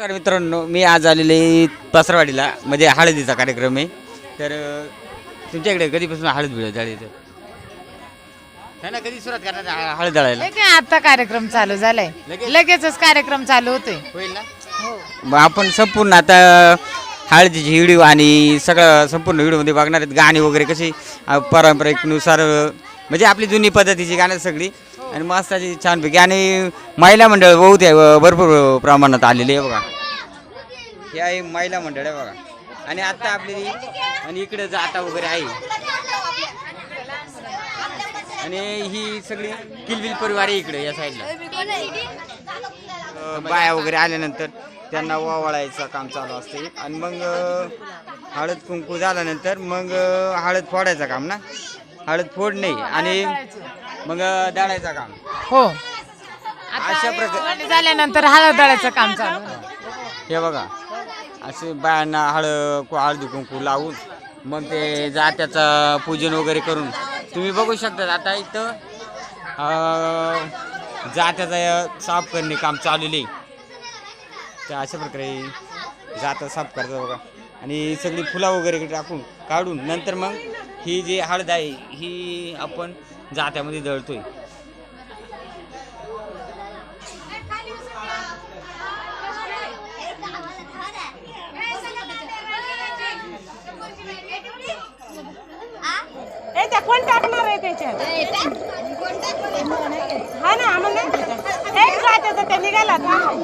तर मित्रांनो, मी आज आलेले पसरवाडीला, म्हणजे हळदीचा कार्यक्रम आहे. तर तुमच्याकडे कधीपासून हळद बिळद जाळीचं है ना? कधी सुरुवात करणार हळद जाळायला? काय आता कार्यक्रम चालू झालाय, लगेचच कार्यक्रम चालू होते. होईल ना? मग आपण संपूर्ण आता हळदीची व्हिडिओ आणि सगळं संपूर्ण व्हिडिओमध्ये बघणार आहेत. गाणी वगैरे कशी पारंपरिकनुसार, म्हणजे आपली जुनी पद्धतीची गाणं सगळी, आणि मस्त अशी छानपैकी. आणि महिला मंडळ बहुत भरपूर प्रमाणात आलेली आहे बघा. हे आहे महिला मंडळ आहे बघा. आणि आता आपली आणि इकडे जाता वगैरे आहे. आणि ही सगळी किलबिल परिवार आहे इकडे या साईडला. बाया वगैरे आल्यानंतर त्यांना ओवाळायचं काम चालू असते. आणि मग हळद कुंकू झाल्यानंतर मग हळद फोडायचं काम ना, हळद फोडणे आणि मग दळायचं काम. हो, अशा प्रकारे झाल्यानंतर हळद दळायचं काम चालू. हे बघा, असे बायांना हळदी कुंकू लावून मग ते जात्याचं पूजन वगैरे करून तुम्ही बघू शकता. आता इथं जात्याचं साफ करणे काम चाललेले. तर अशा प्रकारे जाता साफ करतात बघा. आणि सगळी फुलं वगैरे टाकून काढून नंतर मग ही जी हळद आहे ही आपण जात्यामध्ये दळतोय. कोण टाकणार आहे त्याच्यात? हा ना, आम्हाला हेच जायचं, ते निघाला काय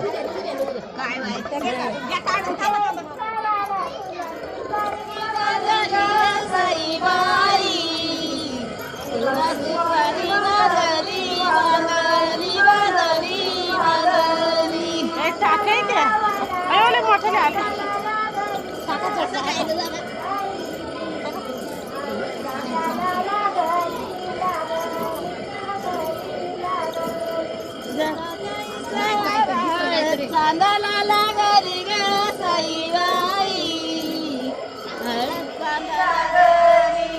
टाकायचं मोठ्याने आलं. चांदला लागली ग साईबाई, हळद चांदला लागली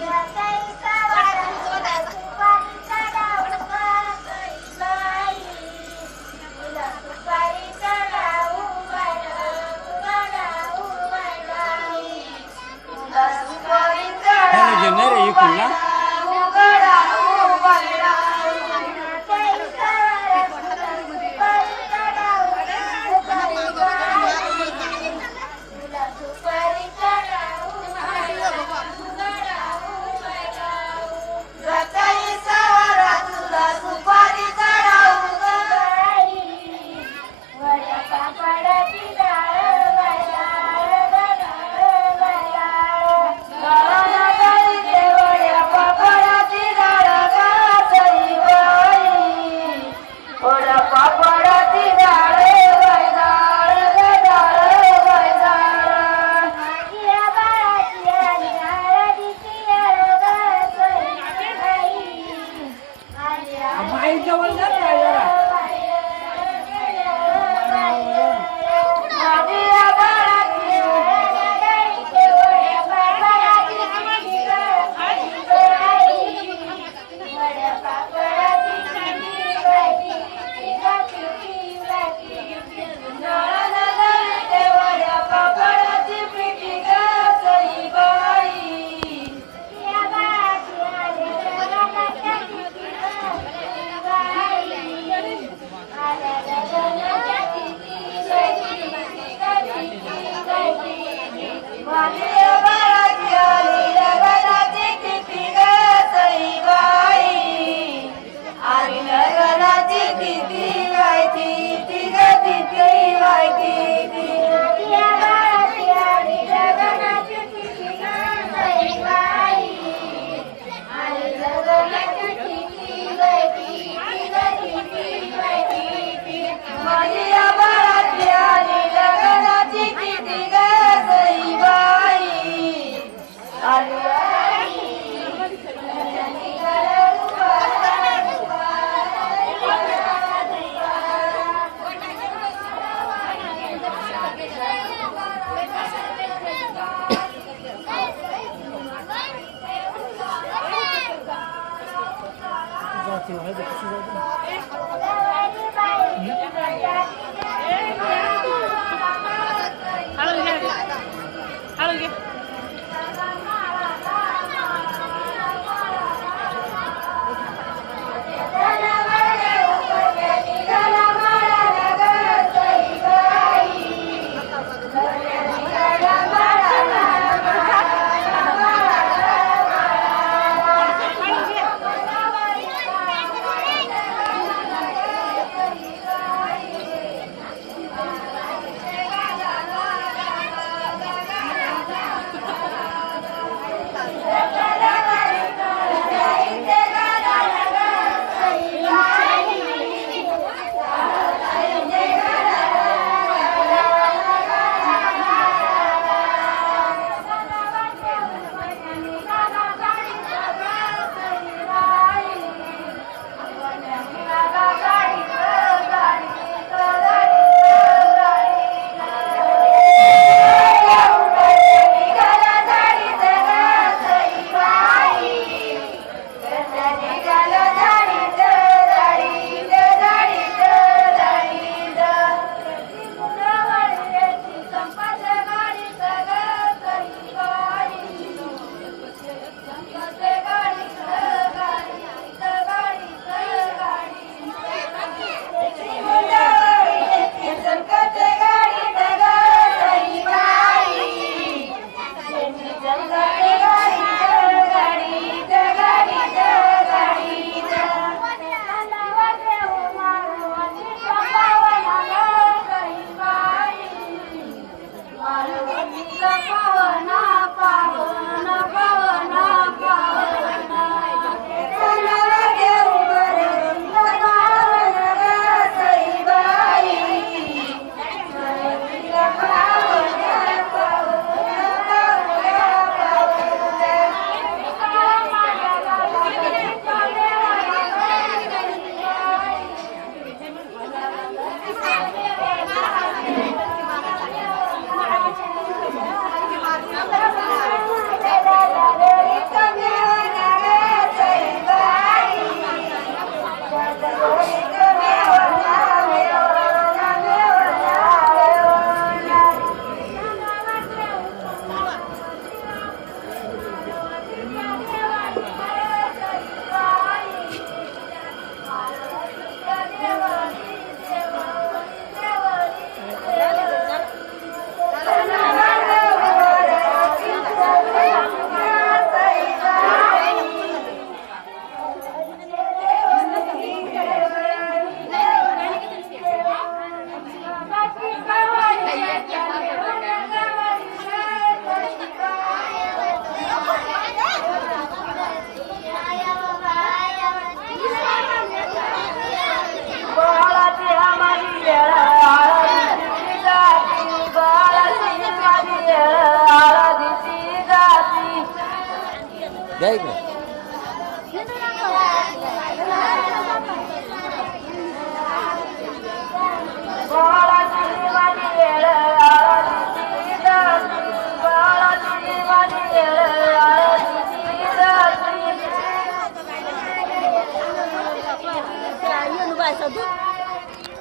द्या इकडे.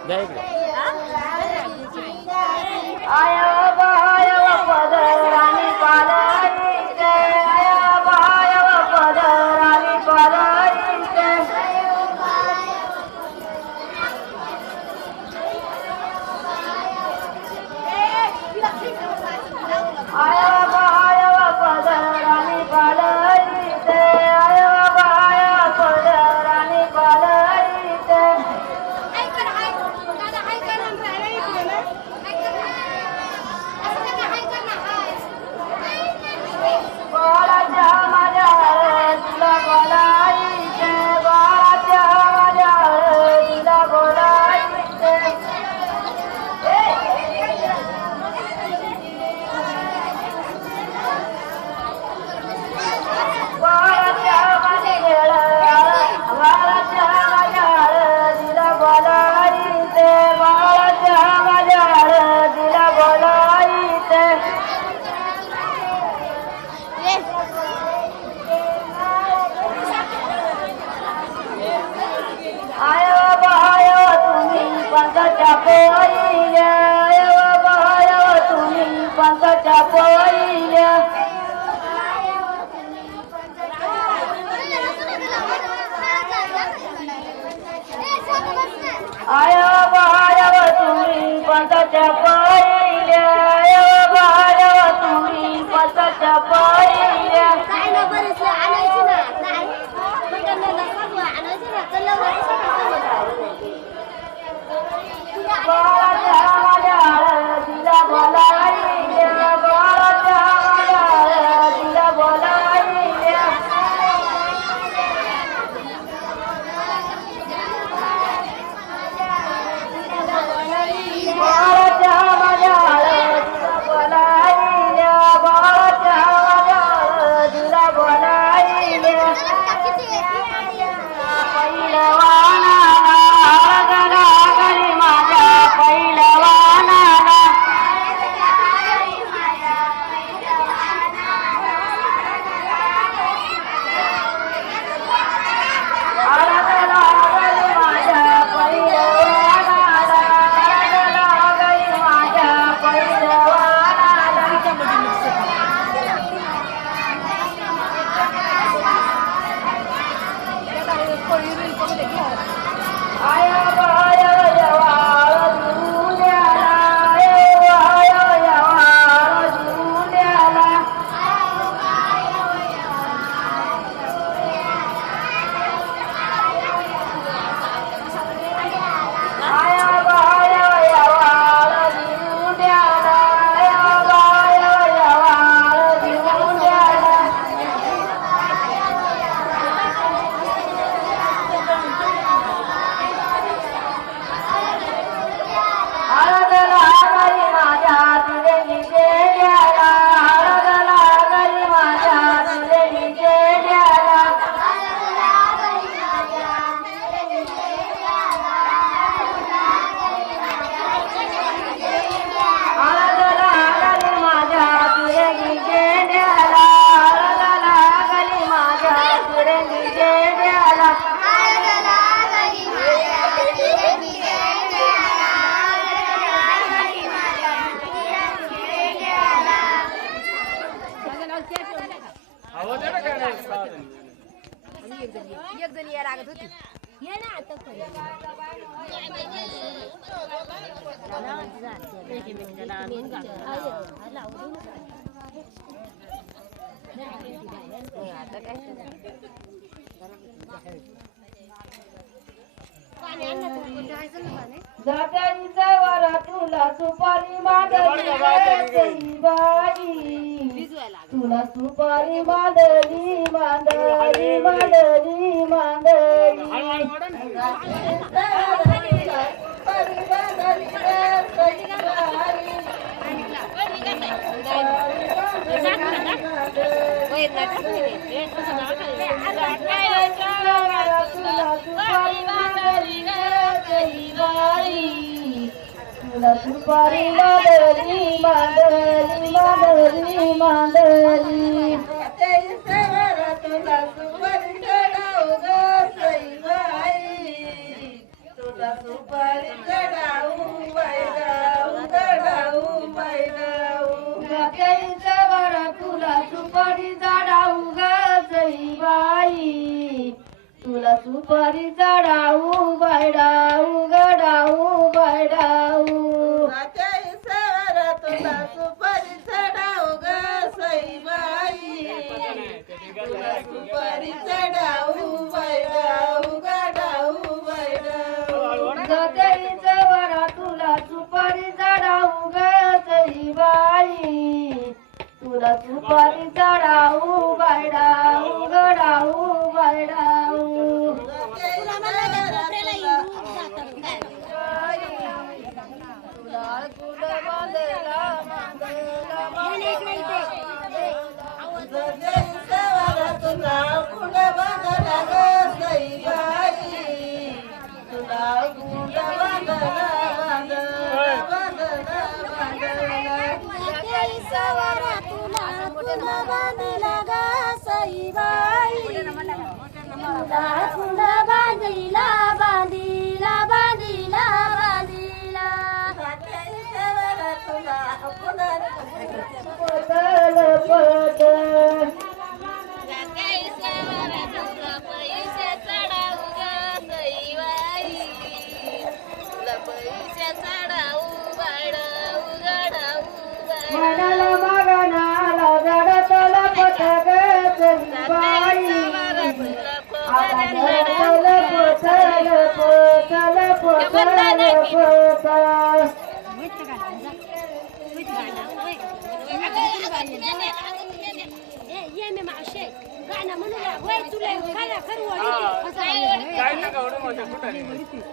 द्या इकडे. जात्यांचा वारा तुला सुपारी मांडली बाई, तुला सुपारी मांडली मांडली मांडली मांडली तुला सुपारी मांडली मांडली मांडली मांडली तुला सुपारी चढाऊ ग सईबाई तुला सुपारी चढाऊ बैडाऊ गडाऊ बैडाऊ त्याच्या वरा तुला सुपारी चढाऊ ग सईबाई तुला सुपारी चढाऊ बैडाऊ गडाऊ बैडाऊ तुला सुपारी चढाऊ ग सईबाई तुला सुपारी चढाऊ बैडाऊ गडाऊ बैडाऊ गदईच्या वरा तुला सुपारी चढाऊ ग सईबाई तुला सुपारी चढाऊ बैडाऊ गडाऊ बैडाऊ बांधीला बांधीला बांधीला बांधीला मनाला मागणाला जडतला पटग सईबाई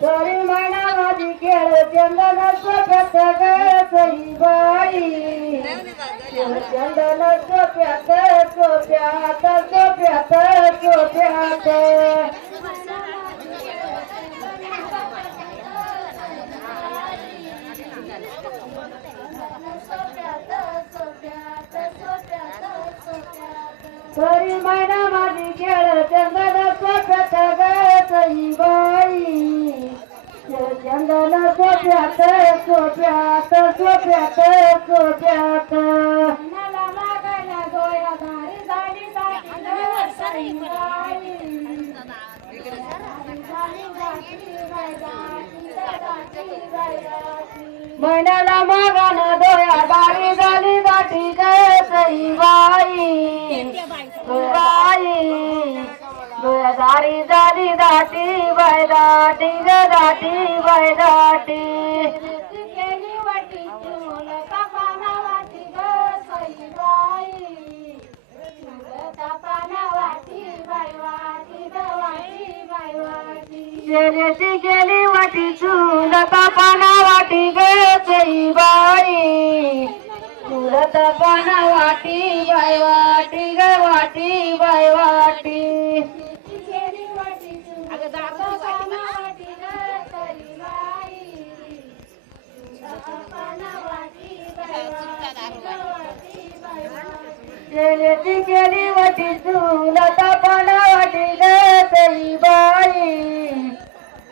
तरी मनामध्ये खेळ चंदन सोप्यात ग सईबाई चंदन सोप्यात सोप्यात सोप्यात सोप्यात तरी मैना माझी खेळ चंदन सोप्यात ग सईबाई चंदन सोप्यात सोप्यात सोप्यात सोप्यात मला मागायला गोया दारी दारी मैनाला मागाना दोया दारी दारी दाटी ग सईबाई दोया दारी दारी दाटी बाय दाटी ग दाटी बाय दाटी केली वाटी चूल तापाना वाटी ग सईबाई तापाना वाटी बाय वाटी ग वाटी बाय वाटी गेली वाटी चूल तापाना वाटी ग सईबाई चूल तापाना वाटी बाय वाटी ग वाटी बाय वाटी केली वाटी चूल तापाना वाटी ग सईबाई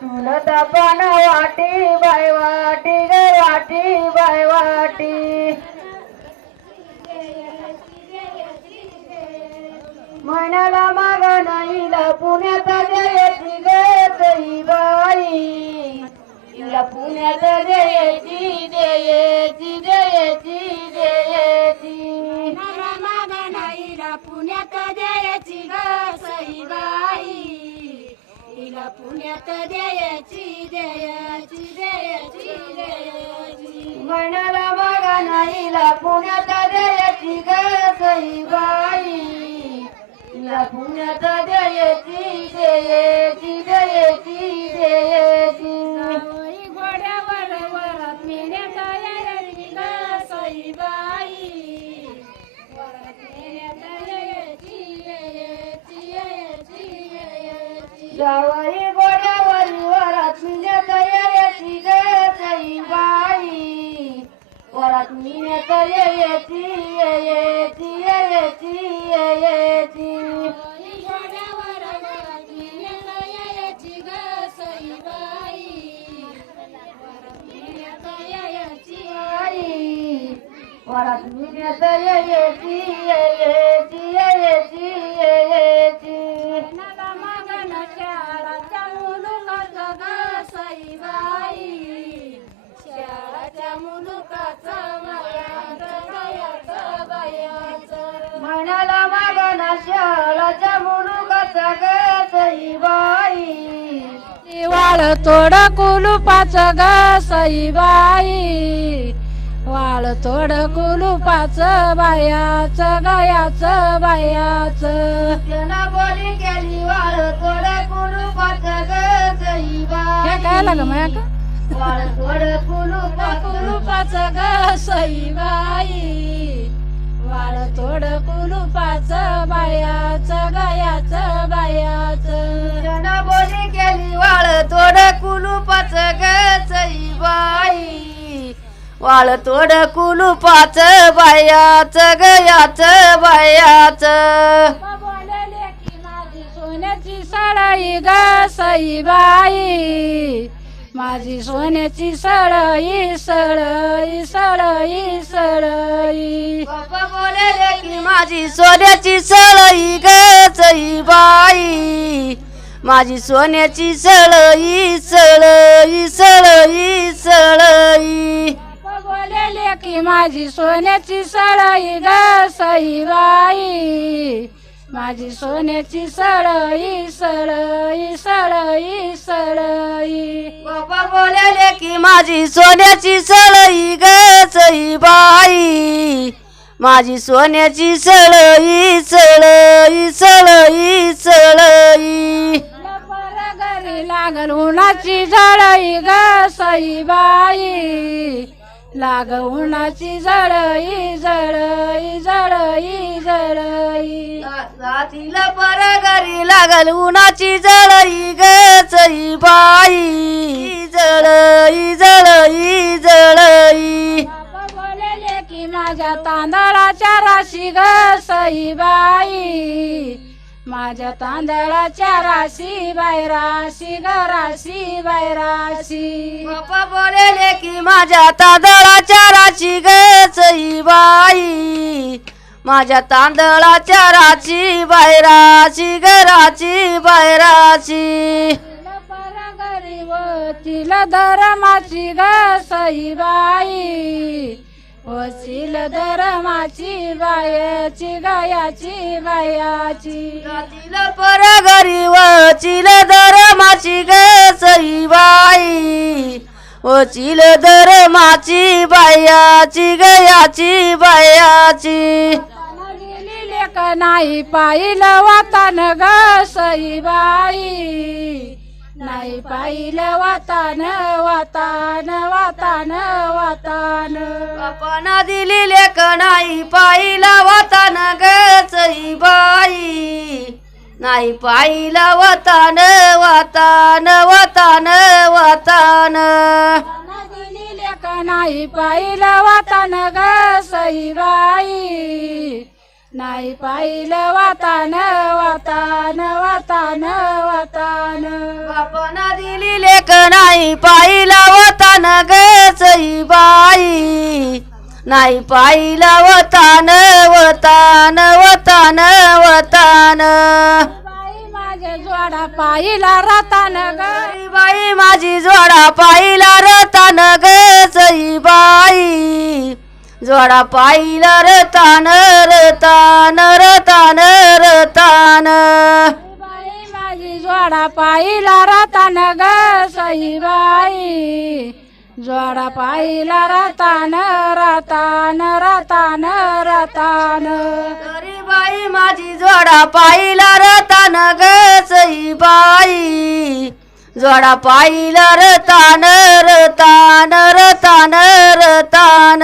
चूल तापाना वाटी बाय वाटी ग वाटी बाय वाटी मनाला माग नाहीला पुण्यात द्यायची ग सईबाई तिला पुण्यात द्यायची द्यायची द्यायची द्यायची माग नाहीला पुण्यात द्यायची ग सईबाई तिला पुण्यात द्यायची द्यायची द्यायची द्यायची मनाला माग नाहीला पुण्यात द्यायची ग सईबाई तिला पुण्यात द्यायची द्यायची द्यायची द्यायची घोड्यावर वरात मेण्यात यायची ग सईबाई वरात मेण्यात यायची जावई गोड्यावरी वरात मिळत येती ग सईबाई वरात मिळत येती येती येती येती वरात मिळत येती येती येती येती शाळाच्या मुलुकाचं ग सईबाई शाळाच्या मुलुकाचं बयाचं बयाचं म्हणाला मागना शाळाच्या मुलुकाचं ग सईबाई वाळ तोड कुलुपाचं ग सईबाई वाळ तोड कुलुपाचं बायाचं गयाचं बायाचं त्यांना बोली केली वाळ तोड कुलुपाचं ग सईबाई काय लाग माया वाळ तोड कुलुपाचं ग सईबाई वाळ तोड कुलुपाचं बायाचं गयाचं बायाचं त्यांना बोली केली वाळ तोड कुलुपाचं ग सईबाई वाळ तोड कुलुपाचं बायाचं गयाचं बायाचं बोलले की माझी सोन्याची सळई ग सईबाई माझी सोन्याची सळई सळई सळई सळई बाबा बोलले की माझी सोन्याची सळई ग सईबाई माझी सोन्याची सळई सळई सळई सळई बोलले की माझी सोन्याची सळई ग सईबाई माझी सोन्याची सळई सळई सळई सळई बाबा बोलले की माझी सोन्याची सळई ग सईबाई माझी सोन्याची सळई सळई सळई सळई घरी लागल उन्हाची जळई ग सईबाई लाग उन्हाची जळई जळई जळई जळई रातीला पर घरी लागल उन्हाची जळई ग सईबाई जळई जळई जळई बोलले की माझ्या तांदळाच्या राशी ग सईबाई माझ्या तांदळाच्या राशी बायराशी ग राशी बायराशी बाप्पा बोलले की माझ्या तांदळाच्या राशी ग सईबाई माझ्या तांदळाच्या राशी बायराशी ग राशी बायराशी घरी वचील धर्माची ग सईबाई वचील धर्माची बायाची गयाची बायाची पर घरी वचील धर्माची ग सईबाई वचील धर्माची बायाची गयाची बायाची लेक नाही पाहिलं वातान ग सईबाई नाही पाहिलं वातान वातान वातान वातान बापाना दिली लेक नाही पाहिलं वातान ग सईबाई नाही पाहिलं वातान वातान वातान वातान दिली लेक नाही पाहिलं वातान ग सईबाई नाही पाहिलं वातान वातान वातान वातान बापाना दिली लेक नाही पाहिलं वातान ग सईबाई नाही पाहिलं वातान वातान वातान वातान माझे जोडा पाहिला रतान ग बाई माझी जोडा पाहिला रतान ग सईबाई जोडा पाहिला रतान रतान रतान रतान माझी जोडा पाहिला रतान ग सईबाई जोडा पाहिला रतान रतान रतान रतान बाई माझी जोडा पाहिला रतान ग सईबाई जोडा पाहिला रतान रतान रतान रतान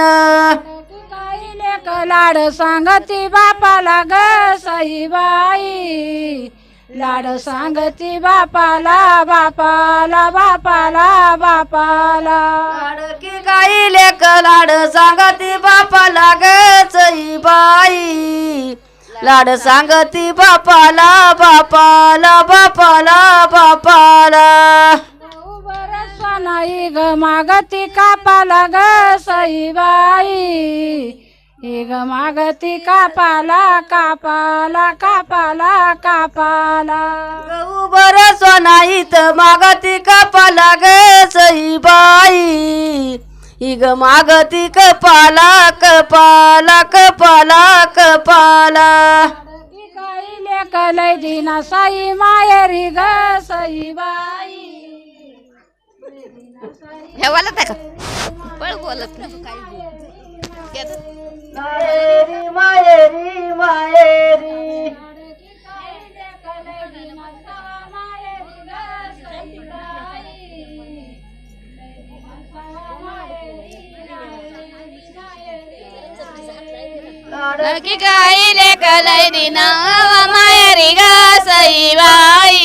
लाड सांगती बापाला ग सईबाई लाड सांगती बापाला बापाला बापाला बापाला लाडकी गाई लेक लाड सांगती बापाला गचई बाई लाड सांगती बापाला बापाला बापाला बापाला नाही ग मागती कापाला ग सईबाई ग मागती कापाला कापाला कापाला कापाला उबर सोनाईत मागती कापाला ग सईबाई ग मागती कपाला कपाला कपाला कपाला काही लेकलय दिना साई मायरी ग सईबाई हे बोलत आहे का पण बोलत नाही मायेरी मायेरी मायेरी लडकी गाई लेकलय दिन मायरी ग सईबाई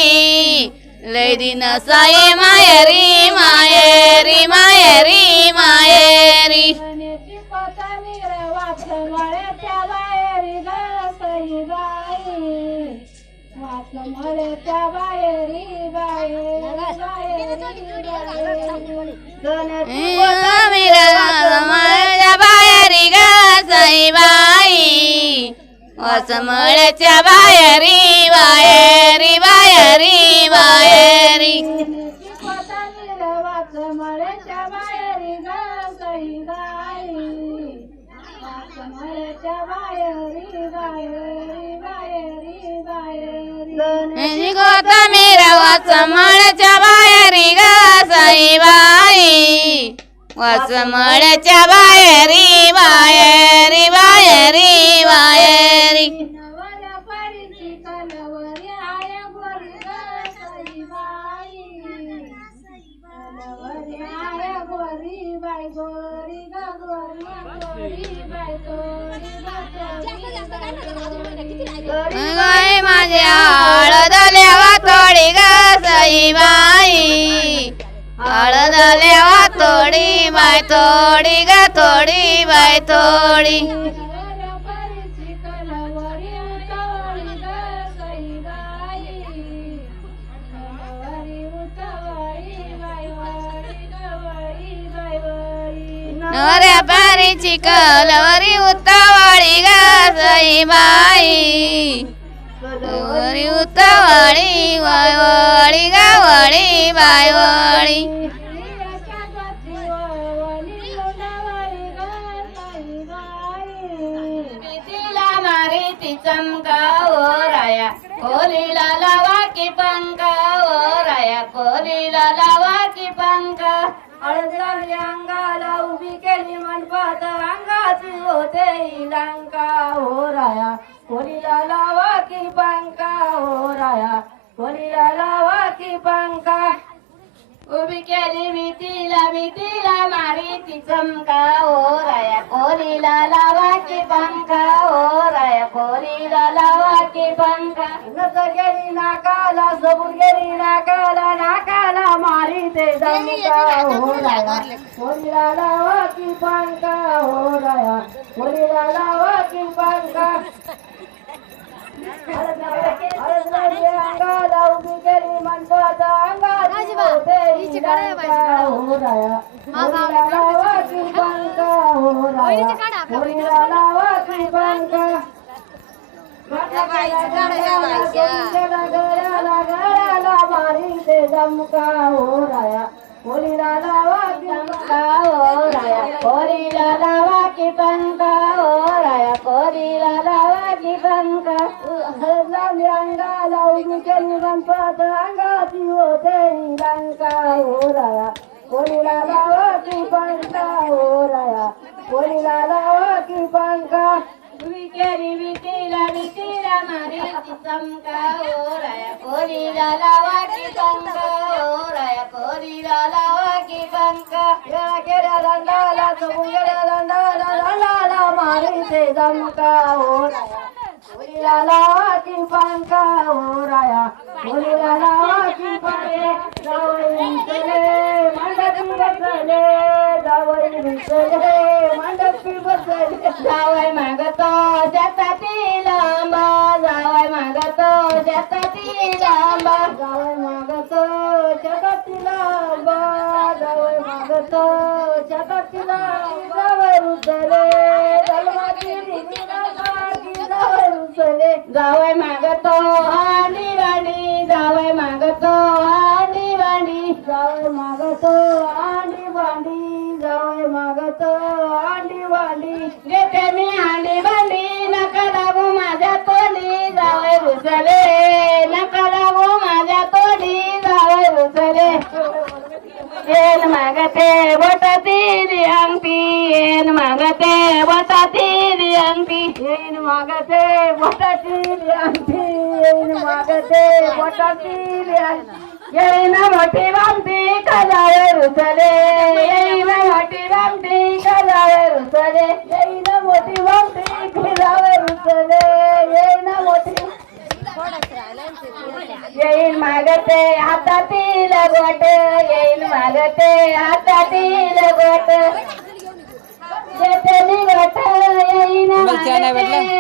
लय दिन साई मायरी मायरी मायरी मायरी बाहेरी ग सईबाई वाचमळ्याच्या बाहेरी बाहेरी बाहेरी बाहेरी वाचमळ्याच्या बाहेरी ग सईबाई वाचमळ्याच्या बाहेरी बाहेरी बाहेरी बाहेरी कोथमीर वाचमळ्याच्या बाहेरी ग सईबाई वाचमळ्याच्या बाहेरी बाहेरी बाहेरी बाहेरी गाय माझ्या हळद लेवा थोडी ग सईबाई हळद लेवा थोडी बाय थोडी ग थोडी बाय थोडी नवऱ्या पारीची कलवरी उतावळी ग सईबाई वरी उतावळी वळी ग वळी बाय वळी चमका ओ राया कोलीला लावा की पंका ओ राया कोलीला लावा की पंका हळद लागली अंगाला उभी केली मनपात अंगाची होते लंका हो राया कोलीला लावा की पंका हो राया कोलीला लावा की पंका उभी केली भीतीला मारी ती चमका ओ राया कोलीला लावा की पंखा ओ राया कोलीला लावा की पंखा नस गेली नाकाला सबूर गेली नाकाला मारी ते चमका ओ राया कोलीला लावा की पंखा ओ राया कोलीला लावा की पंखा अंगाला उभी केली मनपात अंगाची होते लंका हो राया कोलीला लावा की पंखा हो राया कोलीला लावा की पंखा गळ्याला मारी ते जमका हो राया कोलीला लावा की पंखा हो राया कोलीला लावा की पंखा हो राया कोलीला लावा की पंखा लावली अंगाला उभी केली गणपत अंगाची होते लंका हो राया कोलीला लावा की पंखा हो राया कोलीला लावा की पंखा उभी केली भीतीला मारी ती चमका हो राया कोलीला लावा की पंखा हो राया कोलीला लावा की पंखा केल्या दंडाला चबून गेल्या दंडाला मारी ते जमका हो राया कोलीला लावा की पंखा हो राया खोलीला लावाची पाने जावई रुसले मांडती बसले जावई रुसले मांडती बसले जावई मागतो शेतातील आंबा जावई मागतो शेतातील आंबा जावई मागतो शेतातील आंबा जावई मागतो शेतातील जावई रुसले जन्माची जावई रुसले जावई मागतो हांडी वांडी जावई मागतो हांडी वांडी जावई मागतो अंडी भांडी जावई मागतो अंडी भांडी घेते मी हांडी भांडी नका लागू माझ्या तोंडी जावई रुसले नका लागू माझ्या तोंडी जावई रुसले येन मागते बोटातील अंगठी येन मागते बोटातील अंगठी येईन मागते बोटातील अंगठी येईन मागते बोटातील येईन मोठी वामटी खजावे रुसले येईन मोठी वामटी खजावे रुसले येईन मोठी वामटी खिरावे रुसले येईन मोठी येईन मागते हातातील गोट येईन मागते हातातील गोट येते मी गोट येईन मागते